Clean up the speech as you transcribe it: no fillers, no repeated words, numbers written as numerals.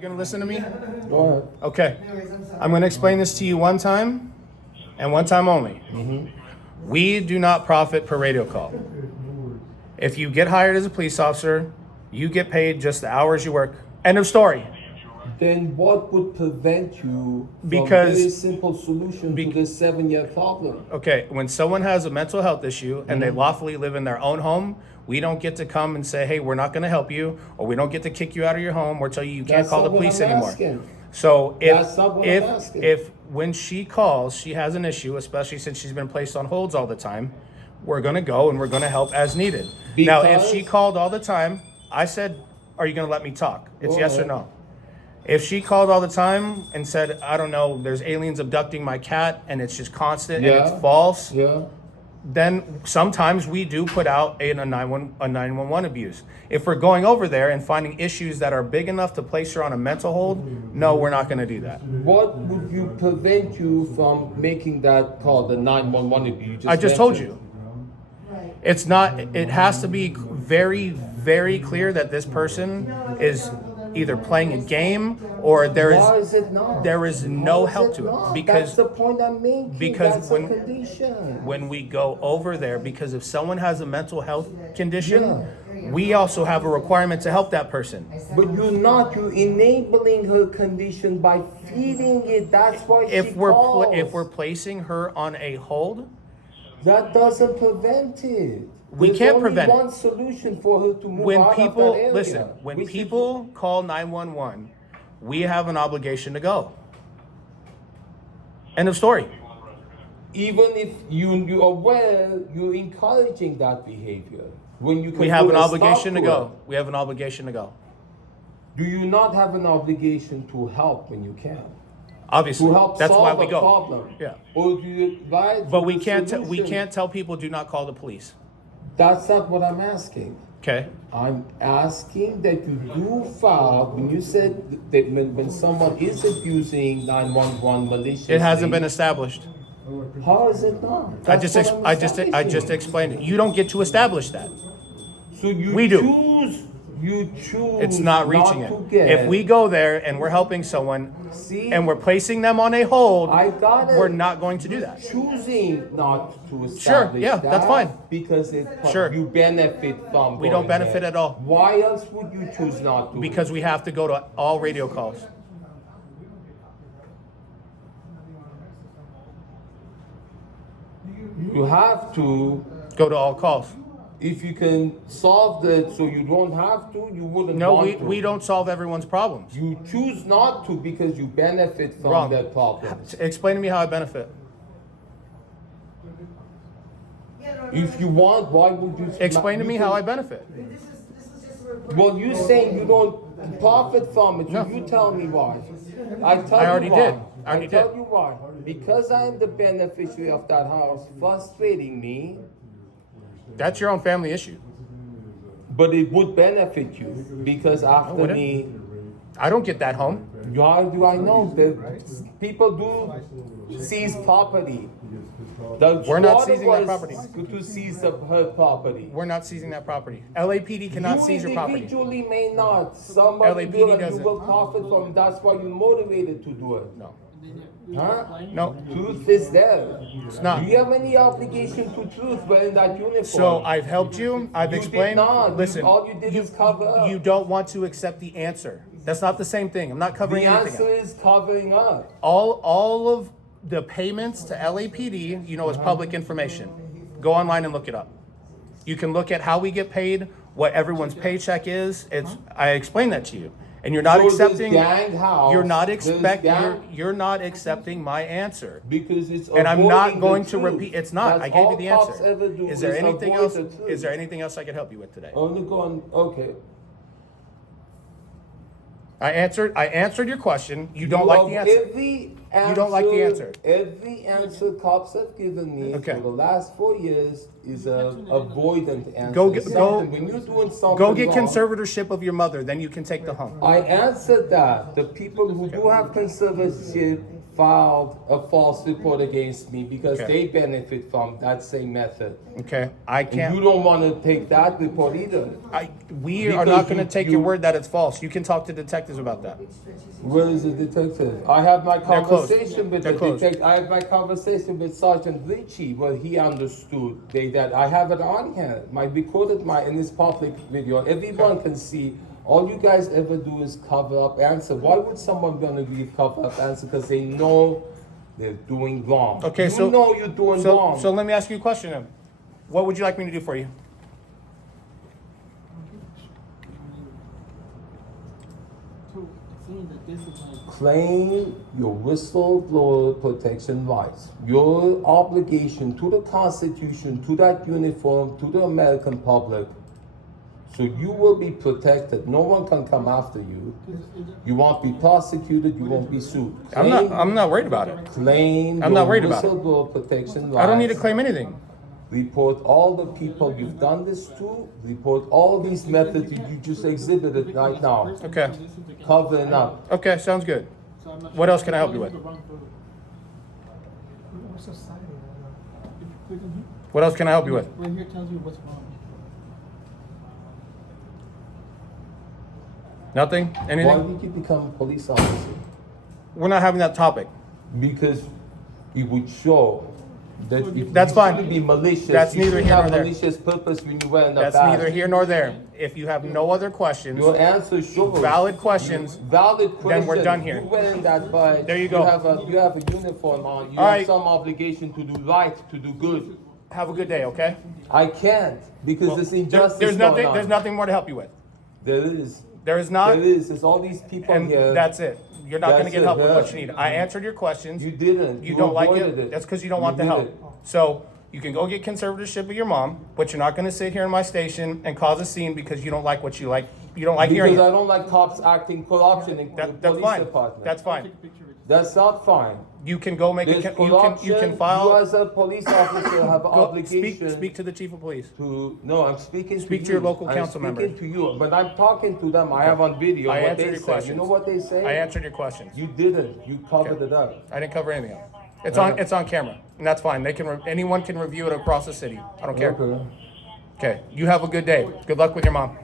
You gonna listen to me? Go ahead. Okay. I'm gonna explain this to you one time, and one time only. We do not profit per radio call. If you get hired as a police officer, you get paid just the hours you work. End of story. Then what would prevent you from Because- a very simple solution to this 7-year problem? Okay, when someone has a mental health issue and they lawfully live in their own home, we don't get to come and say, hey, we're not going to help you, or we don't get to kick you out of your home or tell you can't That's call the not what police I'm anymore. asking. So That's not what I'm asking. if when she calls, she has an issue, especially since she's been placed on holds all the time, we're going to go and we're going to help as needed. Now, if she called all the time, I said, are you going to let me talk? It's yes or no. If she called all the time and said, I don't know, there's aliens abducting my cat and it's just constant and it's false, then sometimes we do put out a 911 abuse. If we're going over there and finding issues that are big enough to place her on a mental hold, no, we're not going to do that. What would you prevent you from making that call, the 911 abuse? I just told you. It's not, it has to be very, very clear that this person is either playing a game or there Why is it not? there is no Why is help it to it. not? Because that's the point I'm making. because that's when- a condition. when we go over there, because if someone has a mental health condition, we also have a requirement to help that person. But you're enabling her condition by feeding it. That's why If she we're calls. if we're placing her on a hold, That doesn't prevent it. We There's can't only prevent it. one solution for her to move when out people of that area. listen, when which is- people call 911, we have an obligation to go. End of story. even if you are aware, you're encouraging that behavior. When you can We have put an a stop obligation to it. go. We have an obligation to go. Do you not have an obligation to help when you can? Obviously, To help that's why solve we a go. problem? Yeah. Or do you advise? But the we can't solution? tell people do not call the police. That's not what I'm asking. Okay. I'm asking that you do file, when you said that when someone is abusing 911 maliciously. It hasn't been established. How is it not? I That's just what I'm establishing. explained it. You don't get to establish that. So you we do. You choose. It's not reaching to it. get. If we go there and we're helping someone See, and we're placing them on a hold, I got it. we're not going to do that. Choosing not to establish yeah, that that's fine. because Sure. you benefit from. We don't going benefit there. at all. Why else would you choose not to? Because we have to go to all radio calls. you have to. Go to all calls. If you can solve that so you don't have to, you wouldn't No, want to. we don't solve everyone's problems. You choose not to because you benefit from Wrong. that problem. Explain to me how I benefit. If you want, why would you? Explain to me how I benefit. Well, you saying you don't profit from it. No. You tell me why. I already did. I already tell did. you why. Because I'm the beneficiary of that house, frustrating me. That's your own family issue. But it would benefit you because after wouldn't. me, I don't get that home. how do I know that people do seize property? The We're not order seizing that was property. To seize her property. We're not seizing that property. LAPD cannot You seize your property. individually may not. Somebody LAPD will and you doesn't. will profit from it. That's why you're motivated to do it. No. Huh? No. Truth is there. It's not. Do you have any obligation to truth wearing that uniform? So I've helped you. I've You explained. did not. Listen, All you did is cover up. you don't want to accept the answer. That's not the same thing. I'm not covering The anything. answer is covering up. All of the payments to LAPD, is public information. Go online and look it up. You can look at how we get paid, what everyone's paycheck is. I explained that to you, and you're not So this accepting. gang house, You're not this expect. gang- You're not accepting my answer. Because it's And I'm not avoiding going the to truth. repeat. It's not. That's I gave you all the cops answer. ever do Is there anything avoid else? the truth. Is there anything else I can help you with today? Only going, okay. I answered your question. You don't like the answer. Every answer. You don't like the answer. Every answer cops have given me Okay. for the last 4 years is a avoidant answer. Go get- When you're doing something Go get wrong, conservatorship of your mother, then you can take the home. I answered that. The people who do have conservatorship filed a false report against me because Okay. they benefit from that same method. Okay, I And can't. you don't want to take that report either. We are Because not going to take your you- word that it's false. You can talk to detectives about that. Where is the detective? I have my closed. conversation with They're the closed. detective. I have my conversation with Sergeant Ritchie where he understood that I have it on hand. I recorded in this public video. Everyone can see. All you guys ever do is cover up answer. Why would someone want to give cover up answer? Because they know they're doing wrong. Okay, you so know you're doing wrong. So let me ask you a question then. What would you like me to do for you? Claim your whistleblower protection rights. Your obligation to the Constitution, to that uniform, to the American public. So you will be protected. No one can come after you. You won't be prosecuted. You won't be sued. I'm not worried about it. Claim I'm your not worried about it. whistleblower protection rights. I don't need to claim anything. Report all the people you've done this to. Report all these methods you just exhibited right now. Okay. Covering up. Okay, sounds good. What else can I help you with? What else can I help you with? Right here tells you what's wrong. Nothing? Why Anything? did you become a police officer? We're not having that topic. Because it would show that if That's you fine. shouldn't be malicious. That's you neither shouldn't here have nor there. malicious purpose when you wear a That's badge. neither here nor there. If you have no other questions, Your answer shows valid questions, valid question. then we're done here. You wearing that badge. There you go. You have a uniform on. You All have right. some obligation to do right, to do good. have a good day, okay? I can't because Well, there's injustice there's going nothing. on. There's nothing more to help you with. There is. There is not, There is. There's all these people and here. that's it. You're not going to That's get it, help with yeah. what you need. I answered your questions. You didn't. You don't like avoided it. That's because you don't You want the did help. it. So you can go get conservatorship of your mom, but you're not going to sit here in my station and cause a scene because you don't like what you like. You don't like hearing Because I it. don't like cops acting corruption in the That's police fine. department. That's fine. That's not fine. You can go make There's a. corruption. You can You file. as a police officer have Go, obligation speak to the chief of police. to. No, I'm speaking Speak to to you. your local council I'm speaking member. to you, but I'm talking to them. I have on video I what answered they your say. questions. You know what they say? I answered your questions. You didn't. You covered it up. I didn't cover anything else. It's on camera, and that's fine. Anyone can review it across the city. I don't care. Okay. Okay. You have a good day. Good luck with your mom.